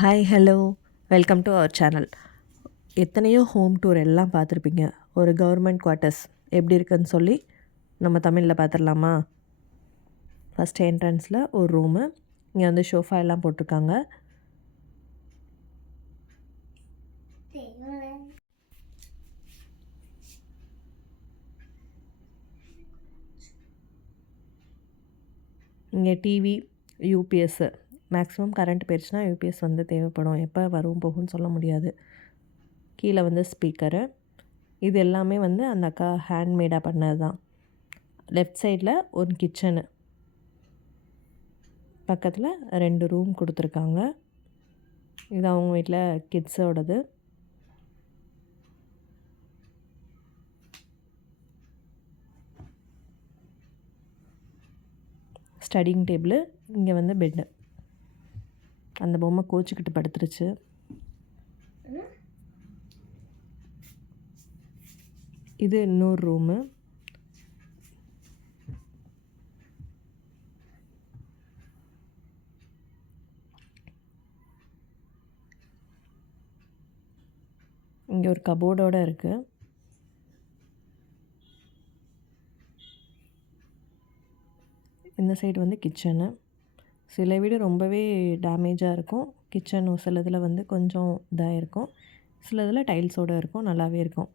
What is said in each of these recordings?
Hi hello welcome to our channel. எத்தனையோ home tour எல்லாம் பார்த்துருப்பீங்க. ஒரு கவர்மெண்ட் குவார்ட்டர்ஸ் எப்படி இருக்குன்னு சொல்லி நம்ம தமிழில் பார்த்துடலாமா? ஃபஸ்ட் என்ட்ரன்ஸில் ஒரு ரூமு, இங்கே வந்து ஷோஃபா எல்லாம் போட்டிருக்காங்க. இங்கே டிவி, யூபிஎஸ்ஸு மேக்ஸிமம் கரண்ட் போயிடுச்சுன்னா யூபிஎஸ் வந்து தேவைப்படும். எப்போ வரும் போகும்னு சொல்ல முடியாது. கீழே வந்து ஸ்பீக்கரு. இது எல்லாமே வந்து அந்த அக்கா ஹேண்ட்மேடாக பண்ணது தான். லெஃப்ட் சைடில் ஒரு கிச்சனு, பக்கத்தில் 2 ரூம் கொடுத்துருக்காங்க. இது அவங்க வீட்டில் கிட்ஸோடது. ஸ்டடிங் டேபிள், இங்கே வந்து பெட்டு. அந்த பொம்மை கோச்சிக்கிட்டு படுத்துருச்சு. இது இன்னொரு ரூமு. இங்கே ஒரு கபோர்டோடு இருக்குது. இந்த சைடு வந்து கிச்சனு. சில வீடு ரொம்பவே டேமேஜாக இருக்கும். கிச்சன் சில இதில் வந்து கொஞ்சம் இதாக இருக்கும், சில இதில் டைல்ஸோடு இருக்கும், நல்லாவே இருக்கும்.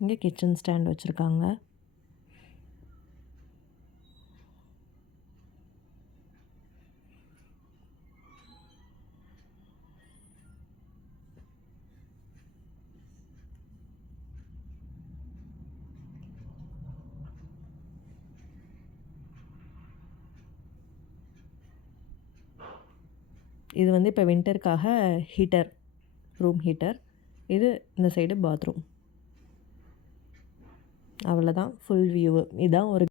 இங்கே கிச்சன் ஸ்டாண்ட் வச்சுருக்காங்க. இது வந்து இப்போ வின்டருக்காக ஹீட்டர், ரூம் ஹீட்டர். இது இந்த சைடு பாத்ரூம். அவ்வளோதான் ஃபுல் வியூவு. இதுதான் ஒரு